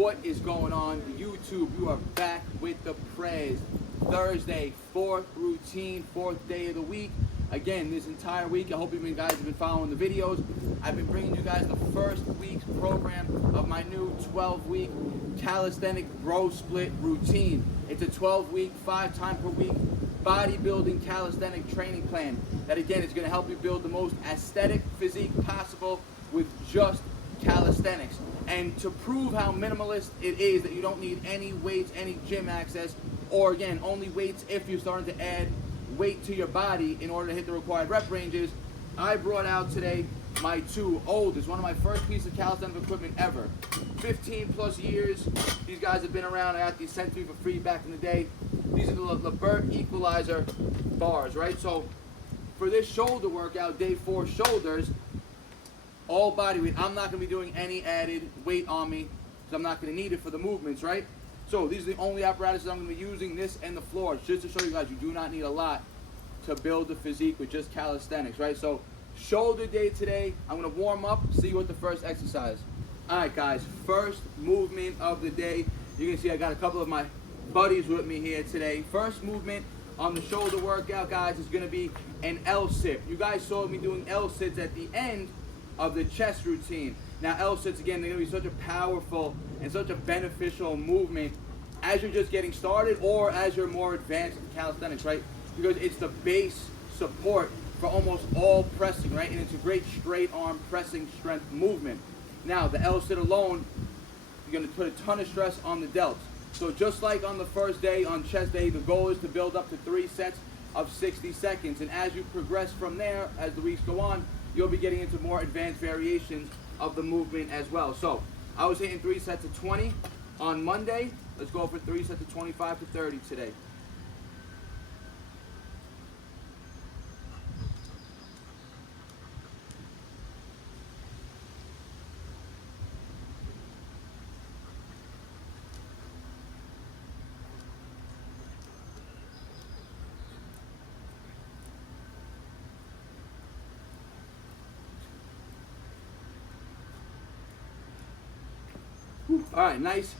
What is going on YouTube? You are back with the Prez. Thursday, fourth routine, fourth day of the week. Again, this entire week, I hope you guys have been following the videos. I've been bringing you guys the first week's program of my new 12-week calisthenic bro split routine. It's a 12-week, 5 times per week bodybuilding calisthenic training plan that, again, is going to help you build the most aesthetic physique possible with just calisthenics. And to prove how minimalist it is, that you don't need any weights, any gym access, or again, only weights if you're starting to add weight to your body in order to hit the required rep ranges, I brought out today my two oldest, one of my first pieces of calisthenic equipment ever. 15 plus years, these guys have been around. I got these sent to me for free back in the day. These are the Lebert Equalizer bars, right? So for this shoulder workout, day 4 shoulders, all body weight. I'm not going to be doing any added weight on me because I'm not going to need it for the movements, right? So these are the only apparatuses I'm going to be using, this and the floor, just to show you guys you do not need a lot to build the physique with just calisthenics, right? So shoulder day today, I'm going to warm up, see you with the first exercise. All right, guys, first movement of the day. You can see I got a couple of my buddies with me here today. First movement on the shoulder workout, guys, is going to be an L-sit. You guys saw me doing L-sits at the end of the chest routine. Now L-sits, again, they're going to be such a powerful and such a beneficial movement as you're just getting started or as you're more advanced in calisthenics, right? Because it's the base support for almost all pressing, right? And it's a great straight arm pressing strength movement. Now the L-sit alone, you're going to put a ton of stress on the delts. So just like on the first day, on chest day, the goal is to build up to 3 sets of 60 seconds. And as you progress from there, as the weeks go on, you'll be getting into more advanced variations of the movement as well. So I was hitting 3 sets of 20 on Monday. Let's go for 3 sets of 25 to 30 today. All right, nice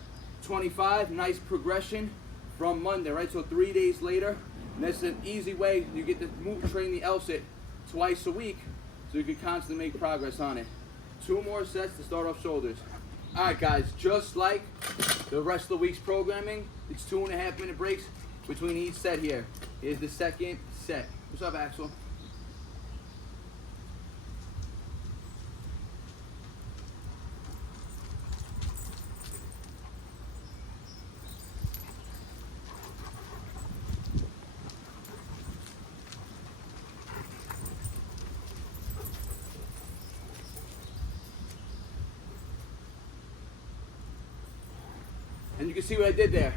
25, nice progression from Monday, right? So 3 days later, and that's an easy way you get to train the L-sit twice a week so you can constantly make progress on it. 2 more sets to start off shoulders. All right, guys, just like the rest of the week's programming, it's 2.5-minute breaks between each set here. Here's the second set. What's up, Axel? And you can see what I did there.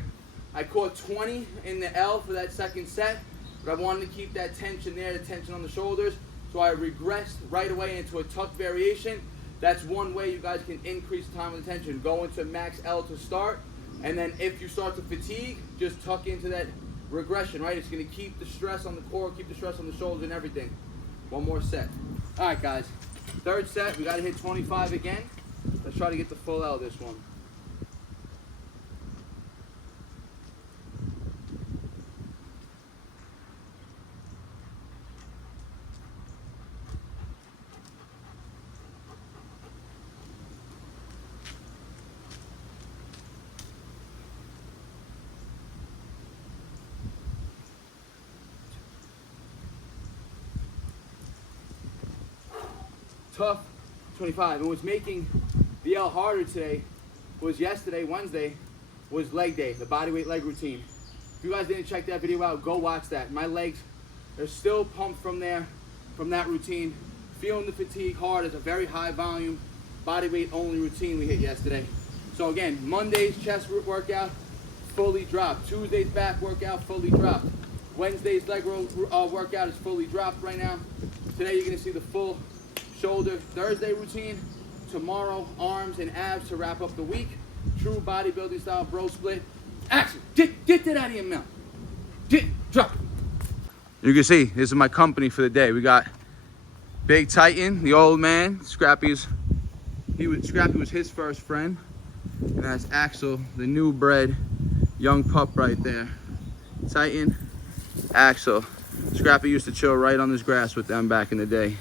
I caught 20 in the L for that second set, but I wanted to keep that tension there, the tension on the shoulders, so I regressed right away into a tuck variation. That's one way you guys can increase the time of the tension. Go into max L to start, and then if you start to fatigue, just tuck into that regression, right? It's going to keep the stress on the core, keep the stress on the shoulders and everything. 1 more set. All right, guys. Third set, we got to hit 25 again. Let's try to get the full L this one. Tough 25. And what's making the L harder today was yesterday, Wednesday, was leg day, the bodyweight leg routine. If you guys didn't check that video out, go watch that. My legs are still pumped from there, from that routine. Feeling the fatigue hard. It's a very high volume, bodyweight only routine we hit yesterday. So again, Monday's chest workout, fully dropped. Tuesday's back workout, fully dropped. Wednesday's leg workout is fully dropped right now. Today you're gonna see the full shoulder Thursday routine. Tomorrow, arms and abs to wrap up the week. True bodybuilding style bro split. Action! Get that out of your mouth. Drop. You can see, this is my company for the day. We got Big Titan, the old man. Scrappy was his first friend. And that's Axel, the new bred young pup right there. Titan, Axel. Scrappy used to chill right on this grass with them back in the day.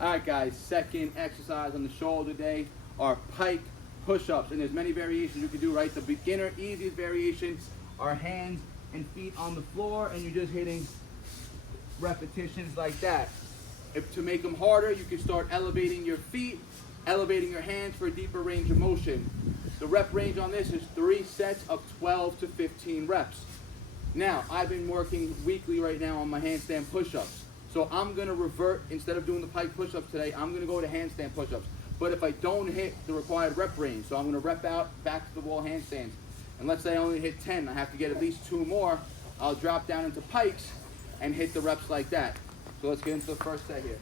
All right, guys, second exercise on the shoulder day are pike push-ups. And there's many variations you can do, right? The beginner, easiest variations are hands and feet on the floor, and you're just hitting repetitions like that. If to make them harder, you can start elevating your feet, elevating your hands for a deeper range of motion. The rep range on this is 3 sets of 12 to 15 reps. Now, I've been working weekly right now on my handstand push-ups. So I'm gonna revert, instead of doing the pike push-ups today, I'm gonna go to handstand push-ups. But if I don't hit the required rep range, so I'm gonna rep out back to the wall handstands. And let's say I only hit 10, I have to get at least 2 more. I'll drop down into pikes and hit the reps like that. So let's get into the first set here.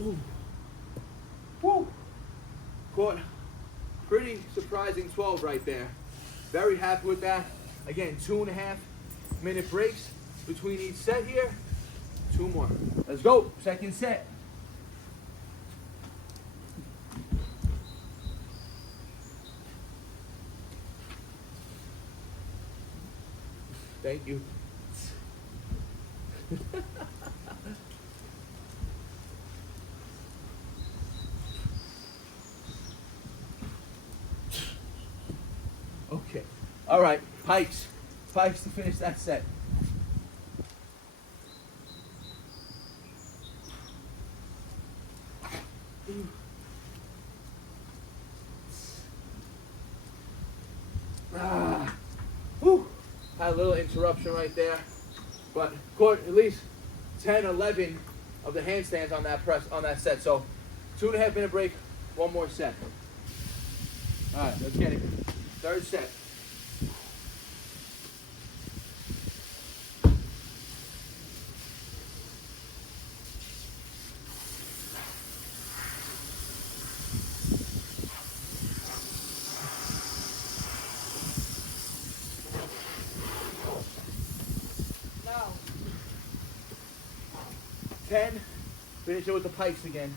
Ooh. Woo. Caught pretty surprising 12 right there. Very happy with that. Again, 2.5 minute breaks between each set here. 2 more. Let's go. Second set. Thank you. Okay. All right. Pikes. Pikes to finish that set. Whew. Had a little interruption right there, but caught at least 10, 11 of the handstands on that press, on that set. So 2.5 minute break, 1 more set. All right, let's get it. Third set. Now, 10. Finish it with the pikes again.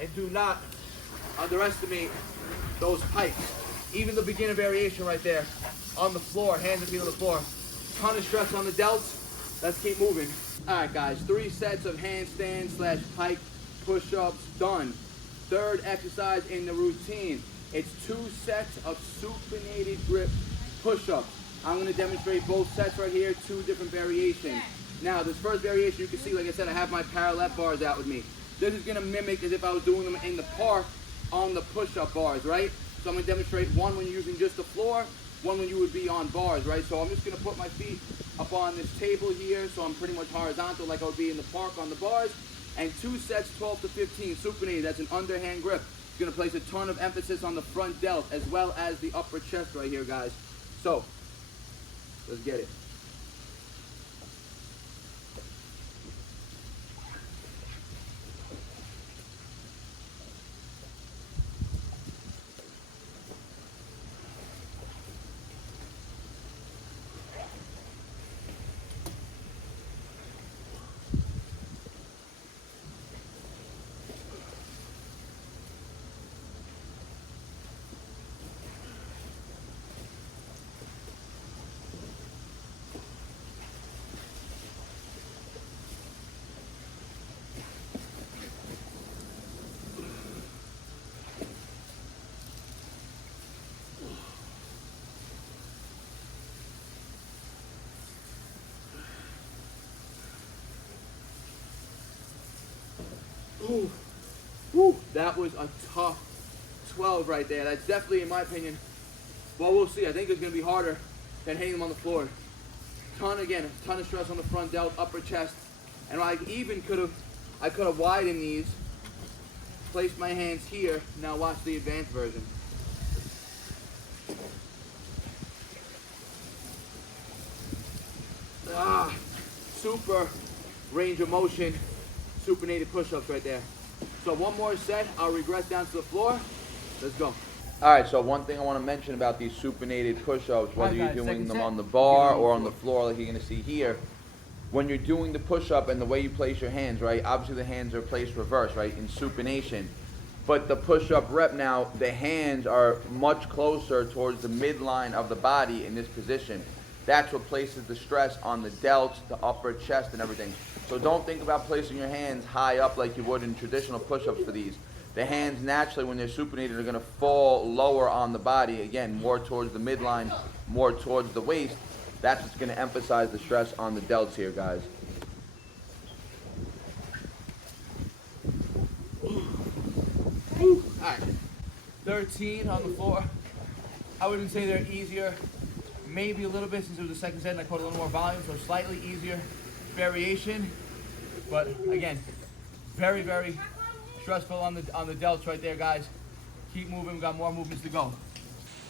And do not underestimate those pikes. Even the beginner variation right there on the floor, hands and feet on the floor. Ton of stress on the delts. Let's keep moving. All right, guys, 3 sets of handstand / pike push-ups done. Third exercise in the routine. It's 2 sets of supinated grip push-ups. I'm gonna demonstrate both sets right here, 2 different variations. Now, this first variation, you can see, like I said, I have my parallel bars out with me. This is gonna mimic as if I was doing them in the park on the push-up bars, right? So I'm gonna demonstrate one when you're using just the floor, one when you would be on bars, right? So I'm just gonna put my feet up on this table here, so I'm pretty much horizontal like I would be in the park on the bars. And 2 sets, 12 to 15, supinated, that's an underhand grip. It's gonna place a ton of emphasis on the front delt as well as the upper chest right here, guys. So, let's get it. Ooh. Woo. That was a tough 12 right there. That's definitely, in my opinion, well, we'll see. I think it's going to be harder than hitting them on the floor. Again, a ton of stress on the front delt, upper chest. And I could have widened these, placed my hands here. Now watch the advanced version. Super range of motion, supernated push-ups right there. So one more set, I'll regress down to the floor. Let's go. All right, so one thing I want to mention about these supernated push-ups, whether you're doing them on the bar or on the floor like you're going to see here, when you're doing the push-up and the way you place your hands, right, obviously the hands are placed reverse, right, in supination. But the push-up rep now, the hands are much closer towards the midline of the body in this position. That's what places the stress on the delts, the upper chest, and everything. So don't think about placing your hands high up like you would in traditional push-ups for these. The hands naturally, when they're supinated, are going to fall lower on the body. Again, more towards the midline, more towards the waist. That's what's going to emphasize the stress on the delts here, guys. All right, 13 on the floor. I wouldn't say they're easier. Maybe a little bit since it was the second set and I caught a little more volume, so slightly easier variation. But again, very, very stressful on the delts right there, guys. Keep moving, we got more movements to go.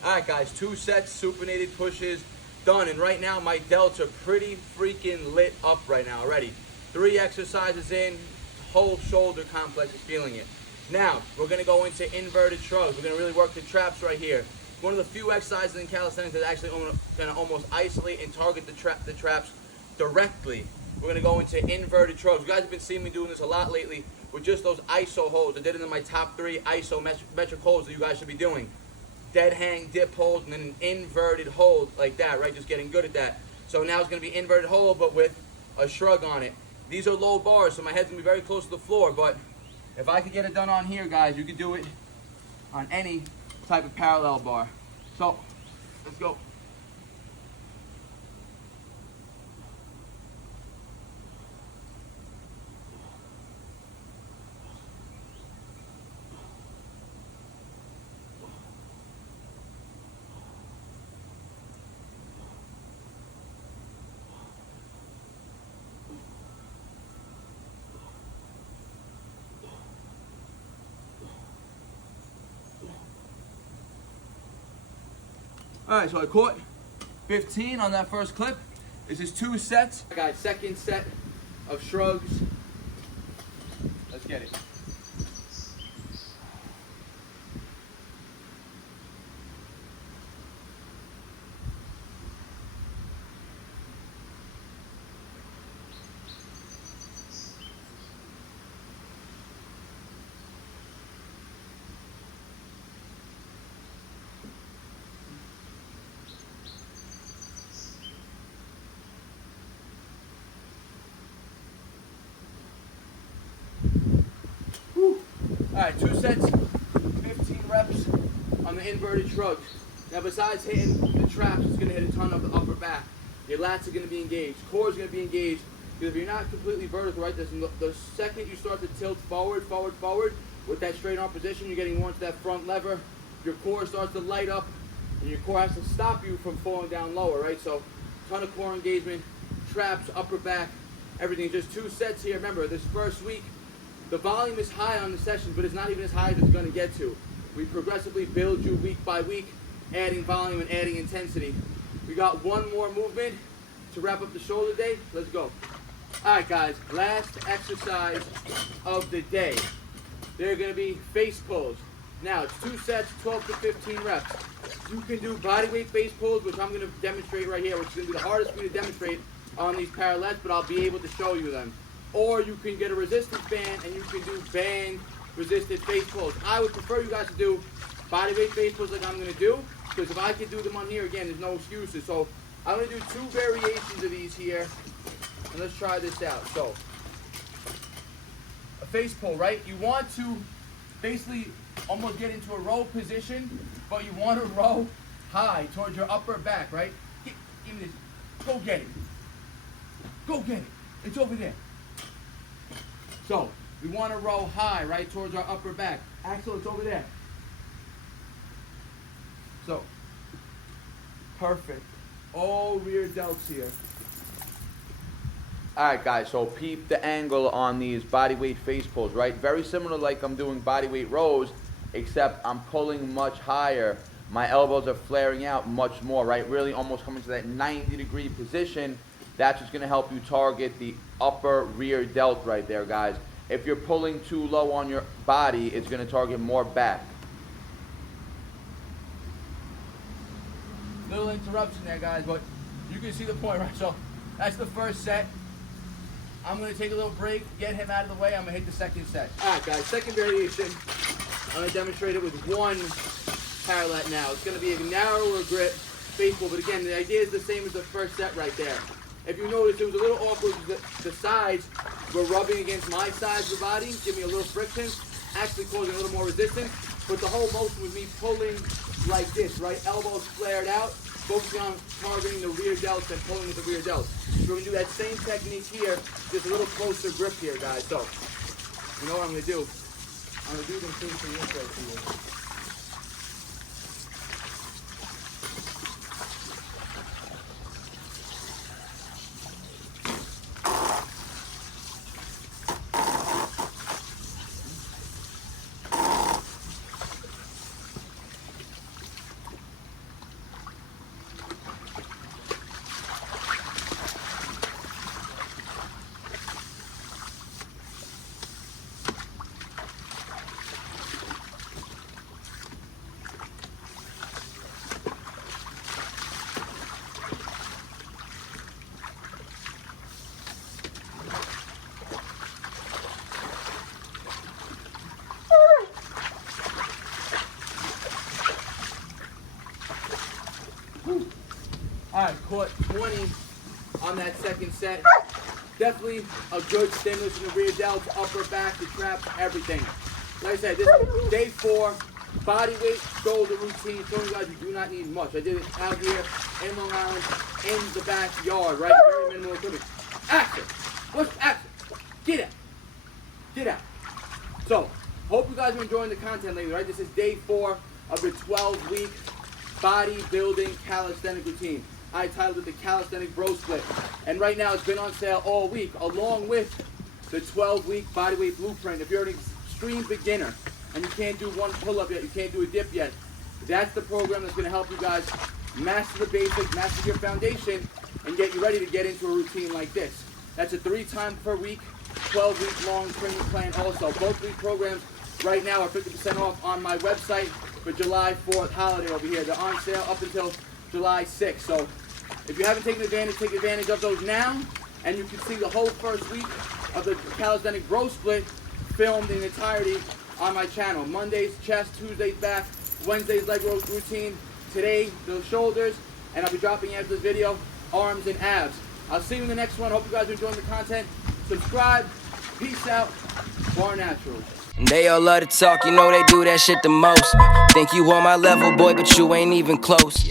All right, guys, 2 sets, supinated pushes, done. And right now, my delts are pretty freaking lit up right now already. 3 exercises in, whole shoulder complex is feeling it. Now, we're gonna go into inverted shrugs. We're gonna really work the traps right here. One of the few exercises in calisthenics that's actually gonna almost isolate and target the traps directly. We're gonna go into inverted shrugs. You guys have been seeing me doing this a lot lately with just those ISO holds. I did it in my top 3 isometric holds that you guys should be doing. Dead hang, dip hold, and then an inverted hold like that, right? Just getting good at that. So now it's gonna be inverted hold, but with a shrug on it. These are low bars, so my head's gonna be very close to the floor, but if I could get it done on here, guys, you could do it on any type of parallel bar. So, let's go. All right, so I caught 15 on that first clip. This is 2 sets. I got second set of shrugs. Let's get it. All right, 2 sets, 15 reps on the inverted shrugs. Now besides hitting the traps, it's gonna hit a ton of the upper back. Your lats are gonna be engaged, core is gonna be engaged, because if you're not completely vertical, right, the second you start to tilt forward, with that straight arm position, you're getting more into that front lever, your core starts to light up, and your core has to stop you from falling down lower, right? So, ton of core engagement, traps, upper back, everything. Just 2 sets here. Remember, this first week, the volume is high on the sessions, but it's not even as high as it's going to get to. We progressively build you week by week, adding volume and adding intensity. We got 1 more movement to wrap up the shoulder day. Let's go. All right, guys, last exercise of the day. They're going to be face pulls. Now, it's 2 sets, 12 to 15 reps. You can do bodyweight face pulls, which I'm going to demonstrate right here, which is going to be the hardest for me to demonstrate on these parallettes, but I'll be able to show you them. Or you can get a resistance band and you can do band resisted face pulls. I would prefer you guys to do bodyweight face pulls like I'm going to do, because if I can do them on here, again, there's no excuses. So I'm going to do 2 variations of these here, and let's try this out. So a face pull, right? You want to basically almost get into a row position, but you want to row high towards your upper back, right? Give me this. Go get it. Go get it. It's over there. So we want to row high, right, towards our upper back. Axel, it's over there. So, perfect. All rear delts here. Alright guys, so peep the angle on these bodyweight face pulls, right? Very similar like I'm doing bodyweight rows, except I'm pulling much higher. My elbows are flaring out much more, right? Really almost coming to that 90-degree position. That's what's going to help you target the upper rear delt right there, guys. If you're pulling too low on your body, it's going to target more back. Little interruption there, guys, but you can see the point, right? So that's the first set. I'm going to take a little break, get him out of the way. I'm going to hit the second set. All right, guys, second variation. I'm going to demonstrate it with one parallel now. It's going to be a narrower grip face pull, but again, the idea is the same as the first set right there. If you notice, it was a little awkward because the sides were rubbing against my sides of the body, giving me a little friction, actually causing a little more resistance. But the whole motion was me pulling like this, right? Elbows flared out, focusing on targeting the rear delts and pulling with the rear delts. So we're going to do that same technique here, just a little closer grip here, guys. So, you know what I'm going to do? I'm going to do them facing this right here. All right, caught 20 on that second set. Definitely a good stimulus in the rear delts, upper back, the traps, everything. Like I said, this is day 4, body weight, shoulder routine. Showing you guys you do not need much. I did it out here in Long Island, in the backyard, right? Very minimal equipment. Action! What's action? Get out! Get out! So, hope you guys are enjoying the content lately, right? This is day 4 of the 12-week bodybuilding calisthenic routine. I titled it the Calisthenic Bro Split. And right now it's been on sale all week, along with the 12-week bodyweight blueprint. If you're an extreme beginner and you can't do one pull-up yet, you can't do a dip yet, that's the program that's going to help you guys master the basics, master your foundation, and get you ready to get into a routine like this. That's a 3 times per week, 12-week long training plan also. Both week programs right now are 50% off on my website for July 4th holiday over here. They're on sale up until July 6th. So if you haven't taken advantage, take advantage of those now, and you can see the whole first week of the Calisthenic Bro Split filmed in entirety on my channel. Mondays, chest, Tuesdays, back, Wednesdays, leg routine, today, the shoulders, and I'll be dropping after this video, arms and abs. I'll see you in the next one. Hope you guys are enjoying the content. Subscribe. Peace out. BARNATURALS. They all love to talk, you know they do that shit the most. Think you on my level, boy, but you ain't even close.